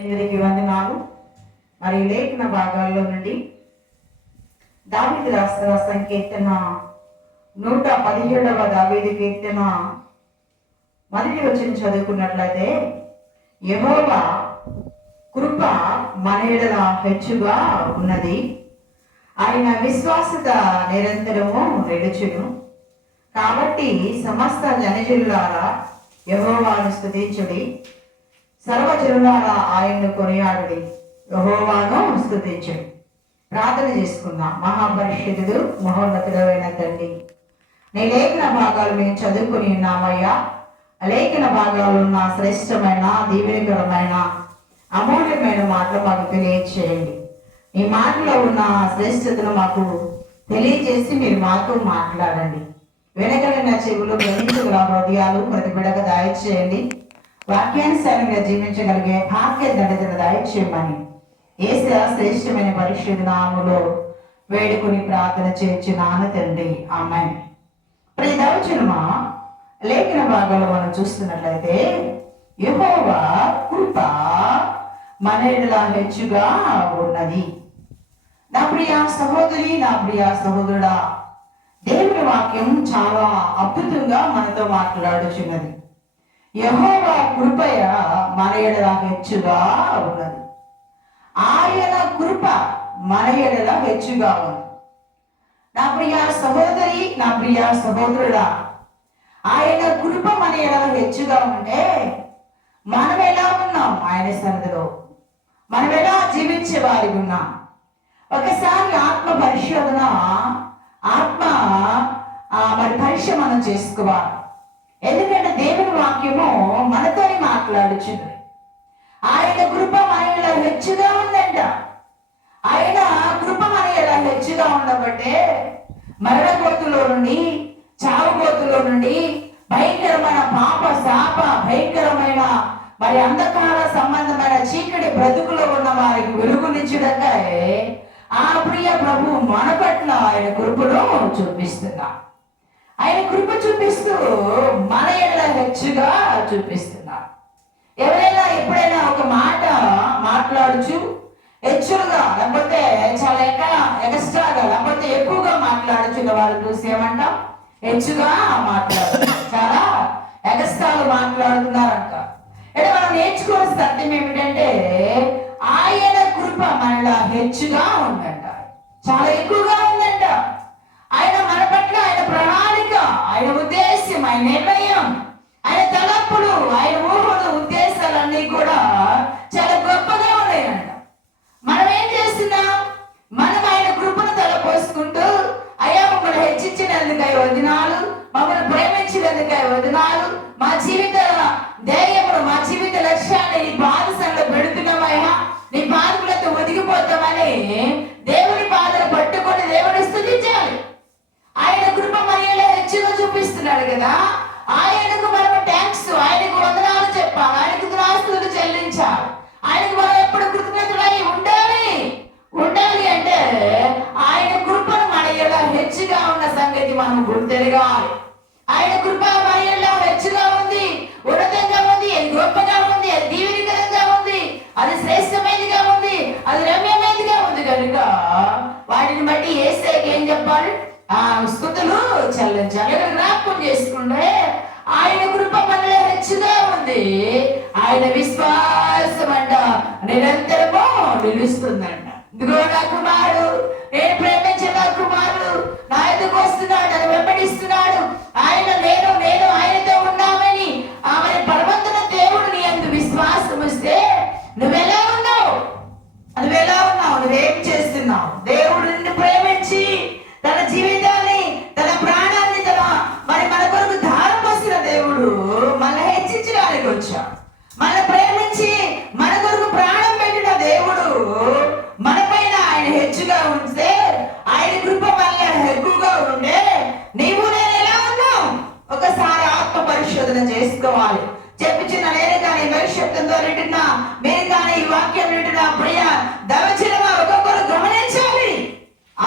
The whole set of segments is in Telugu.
అందరికి వందనాలు. మరి లేఖన భాగాల్లో నుండి దావీదు రాసిన సంకీర్తన 117వ దావీదు కీర్తన మొదటి వచనం చదువుకున్నట్లయితే, యెహోవా కృప మన యెడల హెచ్చుగా ఉన్నది, ఆయన విశ్వాసత నిరంతరము నిలుచును. కాబట్టి సమస్త జనజనులారా యెహోవాను స్తుతించుడి, సర్వజనులారా ఆయన్ను కొనియాడుడి, యెహోవాను స్తుతించుడి. ప్రార్థన చేసుకుందాం. మహాపరిషుద్ధుడు మహోన్నతుడైన తండ్రి, నీ లేఖన భాగాలు మేము చదువుకుని ఉన్నామయ్యా. లేఖన భాగాలు ఉన్న శ్రేష్టమైన దీవెనకరమైన అమూల్యమైన మాటలు మాకు తెలియచేయండి. ఈ మాటలో ఉన్న శ్రేష్టతను మాకు తెలియజేసి మీరు మాతో మాట్లాడండి. వెనకలిన చెవులు, గ్రహించగల హృదయాలు ప్రతి బిడ్డకు దయచేయండి. వాక్యానుసారంగా జీవించగలిగే భాగ్య దండతను దయచేయమని యేసు శ్రేష్టమైన పరిశుద్ధ నామములో వేడుకొని ప్రార్థన చేయుచున్నాను తండ్రి, ఆమేన్. ప్రతి దైవజనమా లేఖన భాగాలు మనం చూస్తున్నట్లయితే, యెహోవా కృప మన యెడల హెచ్చుగా ఉన్నది. నా ప్రియ సహోదరి, నా ప్రియ సహోదరుడా, దేవుని వాక్యం చాలా అద్భుతంగా మనతో మాట్లాడుచున్నది. యెహోవా కృపయ మన యెడల హెచ్చుగా ఉన్నది. ఆయన కృప మన యెడల హెచ్చుగా ఉంది. నా ప్రియ సహోదరి, నా ప్రియ సహోదరుడా, ఆయన కృప మన యెడల హెచ్చుగా ఉంటే మనం ఎలా ఉన్నాం? ఆయన సన్నిధిలో మనం ఎలా జీవించే వారికి ఉన్నాం? ఒకసారి ఆత్మ పరిశోధన, ఆత్మ మరి పరీక్ష మనం చేసుకోవాలి. ఎందుకంటే దేవుని వాక్యము మనతోని మాట్లాడుచుంది. ఆయన కృప మన ఇలా హెచ్చుగా ఉందంట. ఆయన కృప మన ఇలా హెచ్చుగా ఉండబట్టే మరణగోతులో నుండి, చావుగోతులో నుండి, భయంకరమైన పాప శాప, భయంకరమైన మరి అంధకార సంబంధమైన చీకటి బ్రతుకులో ఉన్న వారికి వెలుగునిచ్చుటకై ఆ ప్రియ ప్రభు మన పట్ల ఆయన కృపను చూపిస్తున్నా. ఆయన కృప చూపిస్తూ మన ఎడల హెచ్చుగా చూపిస్తున్నారు. ఎవరైనా ఎప్పుడైనా ఒక మాట మాట్లాడుచు హెచ్చుగా, లేకపోతే చాలా ఎక్స్ట్రాగా, లేకపోతే ఎక్కువగా మాట్లాడుచున్న వాళ్ళు చూసి ఏమంటాం? హెచ్చుగా మాట్లాడుతున్నారు, చాలా ఎక్స్ట్రాగా మాట్లాడుతున్నారంట. అంటే మనం నేర్చుకోవాల్సిన అర్థం ఏమిటంటే, ఆయన కృప మనలా హెచ్చుగా ఉందంట, చాలా ఎక్కువగా ఉందంట. ఆయన మన పట్ల ఆయన ప్రణాళిక, ఆయన ఉద్దేశం, ఆయన నిర్ణయం, ఆయన తలపులు, ఆయన ఊహలు, ఉద్దేశాలన్నీ కూడా చాలా గొప్పగా ఉన్నాయంట. మనం ఏం చేస్తున్నాం? మనం ఆయన కృపను తలపోసుకుంటూ, అయ్యా మమ్మల్ని హెచ్చించినందుకై వదనాలు, మమ్మల్ని ప్రేమించినందుకై వదనాలు, మా జీవిత ధ్యేయమును, మా జీవిత లక్ష్యాన్ని నీ పాదసంలో పెడుతున్నామయ్యా, నీ పాదములతో ఒదిగిపోతామని దేవుని పాదలు పట్టుకొని దేవుని స్తుతించాలి. ఆయన కృప మనలో హెచ్చుగా చూపిస్తున్నాడు కదా. ఆయనకు మనం థ్యాంక్స్, ఆయనకు వందనాలు చెప్పాలి, ఆయనకు స్తుతులు చెల్లించాలి. ఆయనకు మనం ఎప్పుడు కృతజ్ఞతలై ఉండాలి. అంటే ఆయన కృపను మనలో హెచ్చుగా ఉన్న సంగతి మనం గుర్తెరగాలి. ఆయన కృప మనలో హెచ్చుగా ఉంది, ఉన్నతంగా ఉంది, అది గొప్పగా ఉంది, అది దీవెనకరంగా ఉంది, అది శ్రేష్టమైనదిగా ఉంది, అది రమ్యమైనదిగా ఉంది. కనుక వాటిని బట్టి యేసేకి ఏం చెప్పాలి? స్తుతులు చెల్లించాలి. జ్ఞాపకం చేసుకుంటే ఆయన కృప మనలో హెచ్చుగా ఉంది. ఆయన విశ్వాసం అంట నిరంతరము నిలుస్తుందంట. ఇదిగో నా కుమారుడు, నేను ప్రేమించిన నా కుమారుడు నా ఎదుగు వస్తున్నాడు, నన్ను వెంబడిస్తున్నాడు, ఆయన నేను ఆయనతో ఉన్నామని ఆమె పరమంతున దేవుడు నీ అందు విశ్వాసం వస్తే నువ్వెలా ఉన్నావు? నువ్వేం చేస్తున్నావు? దేవుడు నిన్ను ప్రేమించి తన జీవితాన్ని, తన ప్రాణాన్ని, మన కొరకు ధారం పోసిన దేవుడు మన హెచ్చించడానికి వచ్చాడు. మన ప్రేమించి మన కొరకు ప్రాణం పెట్టిన దేవుడు మన పైన ఆయన హెచ్చుగా ఉంటే, ఆయన కృప వల్ల ఎక్కువగా ఉంటే నీవు నేను ఎలా ఉన్నావు? ఒకసారి ఆత్మ పరిశోధన చేసుకోవాలి. చెప్పించిన నేను కానీ భవిష్యత్తుతో వింటున్నా, మీరు కానీ ఈ వాక్యం వింటున్నా, ప్రియ దైవజనమా ఒక్కొక్కరు గమనించాలి.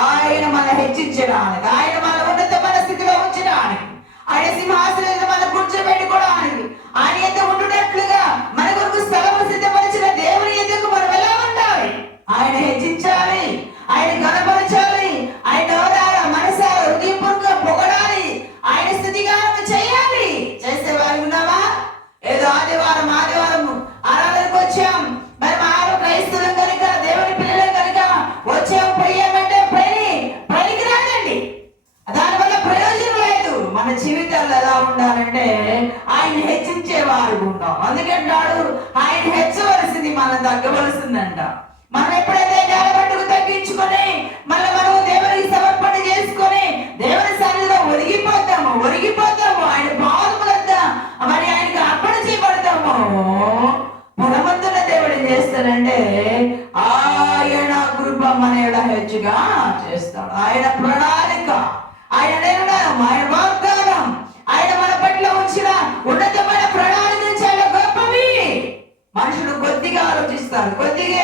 ఆయన మన హెచ్చించడానికి, ఆయన మన ఉన్నతమైన స్థితిలో ఉంచడానికి, ఆయన సింహాసనం మన కూర్చోబెట్టుకోవడానికి, ఆయన ఎంత ఉండునట్లుగా మన కొరకు స్థలము సిద్ధపరిచిన దేవుని మనం తగ్గవలసిందంట. మనం ఎప్పుడైతే నేలబట్టుకు తగ్గించుకొని మళ్ళీ మనం దేవునికి సమర్పణ చేసుకొని దేవుని సన్నిధిలో ఒరిగిపోతాము ఆయన పాదములంతా మరి ఆయనకి అర్పణ చేయబడతాము. బలవంతున్న దేవుడు ఏం చేస్తాడంటే ఆయన కృప మన ఎడ హెచ్చుగా చేస్తాడు. ఆయన ప్రణాళిక, ఆయన నిర్ణయం, ఆయన వాగ్దానం, ఆయన మన పట్ల ఉంచిన ఉన్నతమైన ప్రణాళిక చాలా గొప్పవి. మనుషులు కొద్దిగా ఆలోచిస్తారు, కొద్దిగే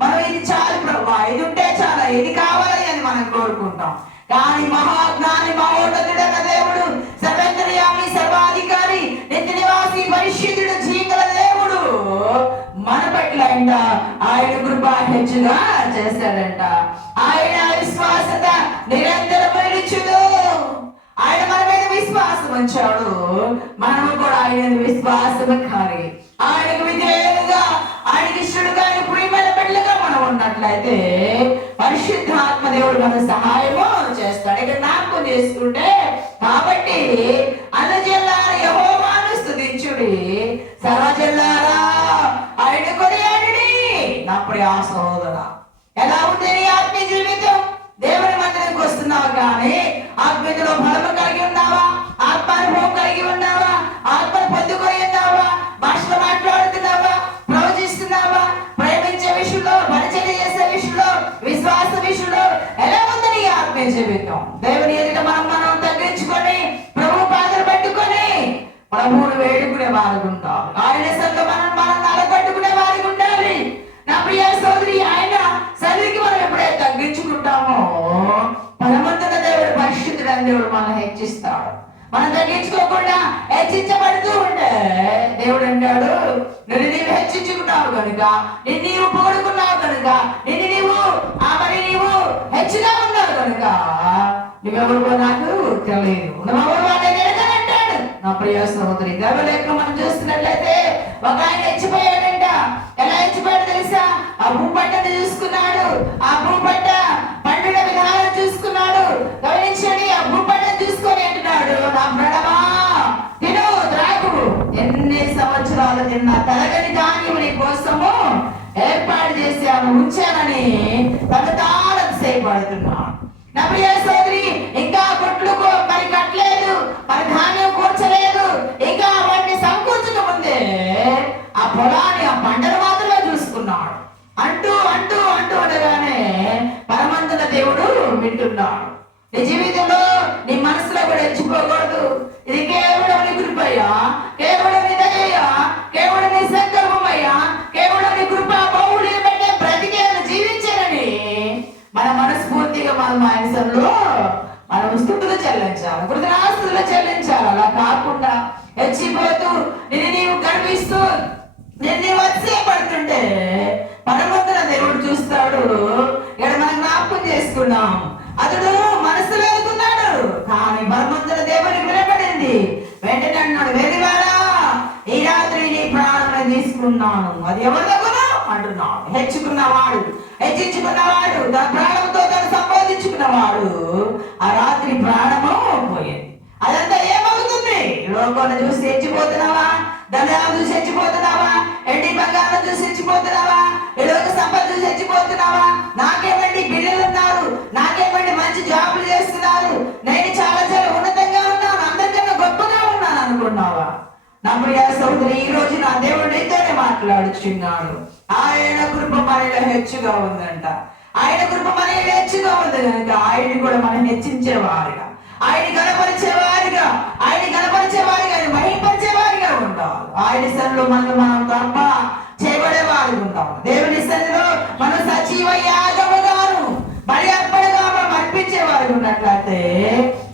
మనం ఇది చాలు ప్రభా, ఇది ఉంటే చాలా, ఇది కావాలి అని మనం కోరుకుంటాం. కానీ మహాజ్ఞాని మహోన్నతుడైన దేవుడు, సర్వేంద్రయామి, సర్వాధికారి, నిత్య నివాసి, పరిశుద్ధుడు, జీవగల దేవుడు మన పట్ల ఆయన కృప హెచ్చుగా చేశాడంట. ఆయన విశ్వాసత నిరంతరమైనచును. ఆయన మన మీద విశ్వాసం ఉంచాడు, మనము కూడా ఆయన విశ్వాసం కలిగి ఆయనకు విధేయులుగా, ఆయనకి ఇష్టడుగా, ఆయన ప్రియమైన బిడ్డలుగా మనం ఉన్నట్లయితే పరిశుద్ధాత్మ దేవుడు మన సహాయము చేస్తాడు. ఇక్కడ జ్ఞాపకం చేసుకుంటే, కాబట్టి అన్నజల్లారా యెహోవాను స్తుతించుడి, సర్వజల్లారా ఆయన కొనియాడుడి. నా ప్రియ సహోదరా, ఎలా ఉంది నీ ఆత్మీయ జీవితం? దేవుని మందిరానికి వస్తున్నావా కానీ ఆత్మీయతలో బలము కలిగి ఉన్నావా? ఆత్మానుభవం కలిగి ఉన్నావా? ఆత్మను పొందుకొని ఉన్నావా? భాషలో మాట్లాడుతున్నావా? ప్రవచిస్తున్నావా? ప్రేమించే విషయంలో, పరిచయం చేసే విషయంలో, విశ్వాస విషయంలో ఎలా ఉంది నీ ఆత్మీయ జీవితం? దేవుని ఎదుట మనం తగ్గించుకొని ప్రభు పాదలు పట్టుకొని ప్రభువును వేడుకునే వారికి ఉంటాం. ఆయన సొంత మనం నలగొట్టుకునే వారికి ఉండాలి. నా ప్రియ సోదరి, ఆయన సన్నిధికి మనం ఎప్పుడైతే తగ్గించుకుంటామో పరమంతున్న దేవుడు, పరిశుద్ధుడైన దేవుడు మనం హెచ్చిస్తాడు. మనం తగ్గించుకోకుండా హెచ్చించబడుతూ ఉంటే దేవుడు అంటాడు, నిన్ను నీవు హెచ్చించుకున్నావు కనుక, నిన్ను నీవు పొగుడుకున్నావు కనుక, నిన్ను నీవు హెచ్చుగా ఉన్నావు కనుక నువ్వెవరికో నాకు తెలియదు, నువ్వెవరు వాళ్ళని ఎరగనంటాడు. నా ప్రియ సహోదరి, దేవలేఖ మనం చూస్తున్నట్లయితే ఒక ఆయన హెచ్చిపోయాడంట. ఎలా హెచ్చిపోయాడు తెలుసా? ఆ భూపట్టను చూసుకున్నాడు, ఆ భూపట్ట పండుగ విధానం చూసుకున్నాడు. గమనించండి, ఆ భూపట్టను చూసుకొని అంటున్నాడు, నా ప్రణమా తిను త్రాగు, ఎన్ని సంవత్సరాలు తిన్నా తరగని ధాన్యం నీ కోసము ఏర్పాటు చేశాను, ఉంచానని తనతాళం చేయబడుతున్నాడు. నా ప్రియ సోదరి, ఇంకా కొట్లు మరి కట్టలేదు, మరి ధాన్యం కూర్చలేదు, ఇంకా వాటిని సమకూర్చక ముందే ఆ పొలాన్ని, ఆ పంటను మాత్రమే చూసుకున్నాడు. అంటూ ఉండగానే పరమంతున్న దేవుడు వింటున్నాడు. నీ జీవితంలో, నీ మనసులో కూడా హెచ్చిపోకూడదు. ఇది కేవలం నీ కృపయ్యా, కేవలం నీ దయ్యా, కేవలం నీ సంకల్పమయ్యా, కేవలం నీ కృప బహుళ పెట్టే బ్రతికేను జీవించాలని మన మనస్ఫూర్తిగా మనం ఆయన సన్నిధిలో మనం స్తుతులు చెల్లించాలి, కృతజ్ఞతాస్తుతులు చెల్లించాలి. అలా కాకుండా హెచ్చిపోతూ నిన్ను నీవు గర్విస్తూ నిన్ను నీవు అతిశయపడుతుంటే పరమంతున్న దేవుడు చూస్తాడు. ఇక్కడ మనం జ్ఞాపకం చేసుకున్నాం, అతడు మనసులో అనుకున్నాడు, కానీ పరమంతున్న దేవుడికి వినపడింది. వెంటనే అన్నాడు, వెలివాడా, ఈ రాత్రి నీ ప్రాణం తీసుకున్నాను. అది ఎవరి దగ్గర అంటున్నాడు? హెచ్చించుకున్నవాడు, తన ప్రాణంతో తను సంపాదించుకున్నవాడు ఆ రాత్రి ప్రాణము పోయింది. అదంతా ఏమవుతుంది? లోకాన్ని చూసి హెచ్చిపోతున్నావా? ధనాలు చూసి హెచ్చిపోతున్నావా? ఎండి బంగారం చూసి హెచ్చిపోతున్నావా? ఈ లోక సంపద చూసి హెచ్చిపోతున్నావా? నాకేమండి పిల్లలు ఉన్నారు, నాకేమండి మంచి జాబులు చేస్తున్నారు, నేను చాలా ఉన్నతంగా ఉన్నాను, అందరికన్నా గొప్పగా ఉన్నాను అనుకున్నావా? నా ప్రియ సోదరి, ఈ రోజు నా దేవుడు నీతోనే మాట్లాడుచున్నాడు. ఆయన కృప మనలో హెచ్చుగా ఉందంట. ఆయన కృప మనలో హెచ్చుగా ఉంది కనుక ఆయన్ని కూడా మనం హెచ్చించేవారుగా, ఆయన గణపరిచేవారిగా, ఆయన మహింపరిచేవారిగా ఉంటాం. ఆయన సన్నిధిలో మనం తప్ప చేయబడేవారు ఉంటాం. దేవుని సన్నిధిలో మనం సజీవ యాగముగాను బలి అర్పణగా మనం అర్పించేవారు ఉన్నట్లయితే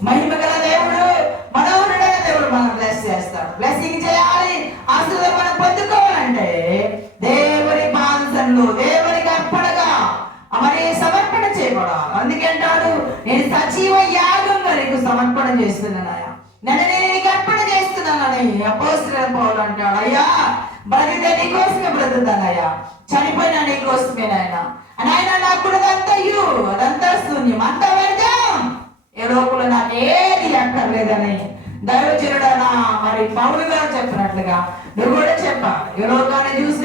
మహిమ గల దేవుడు, మనోహరుడైన దేవుడు మనం బ్లెస్ చేస్తాడు. బ్లెస్సింగ్ చేయాలి, ఆశీర్వాదం మనం పొందుకోవాలంటే దేవుని పాదసన్నిధిలో దేవునికి అర్పణగా మరి సమర్పణ చేయబడాలి. అందుకే అంటాడు, నేను సజీవ యాగంగా నీకు సమర్పణ చేస్తున్నానయ్యా, నన్ను నేను నీకు అర్పణ చేస్తున్నానని అపోస్తలుడైన పౌలు అంటాడు. అయ్యా, బ్రతికితే నీకోసమే బ్రతుకుతానయ్యా, చనిపోయినా నీకోసమేనాయన. ఆయన నాకున్నదంతయు అదంతా శూన్యం, అంతా వ్యర్థం, ఏ లోపల నాకు ఏది అక్కర్లేదని దైవజనుడైన మరి పౌలు గారు చెప్పినట్లుగా నువ్వు కూడా చెప్పాలి. ఈ లోకాన్ని చూసి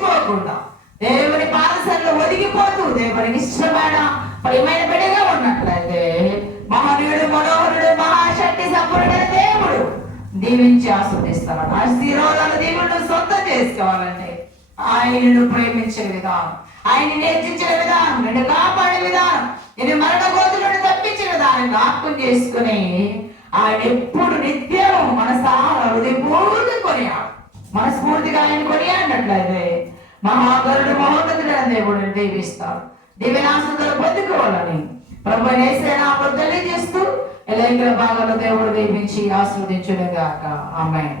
మర్చిపోకుండా దేవుని పాదసల్లో ఒదిగిపోతూ దేవునికి ఇష్టమైన ప్రియమైన బిడ్డగా ఉన్నట్లయితే మహనీయుడు, మనోహరుడు, మహాశక్తి సంపూర్ణుడైన దేవుడు దీవించి ఆస్వాదిస్తాడు. ఆశీర్వాదాలు దేవుడు సొంతం చేసుకోవాలంటే ఆయనను ప్రేమించే విధానం, ఆయన్ని నేర్చించిన విధానం, నిన్ను కాపాడే విధానం, నిన్ను మరణ గోతుల నుండి తప్పించిన విధానం జ్ఞాపకం చేసుకుని ఆయన ఎప్పుడు నిత్యం హృదయపూర్తి కొనియాడు. మనస్ఫూర్తిగా ఆయన కొనియాడినట్లయితే మహాగరుడు, మహోన్నతుడైన దేవుడిని దీవిస్తాడు. దివ్యనాశనలు పొందుకోవాలని ప్రభు యేసయ్య తెలియజేస్తూ ఎలైకుల భాగంలో దేవుడు దీవించి ఆస్వాదించును గాక. ఆమేన్.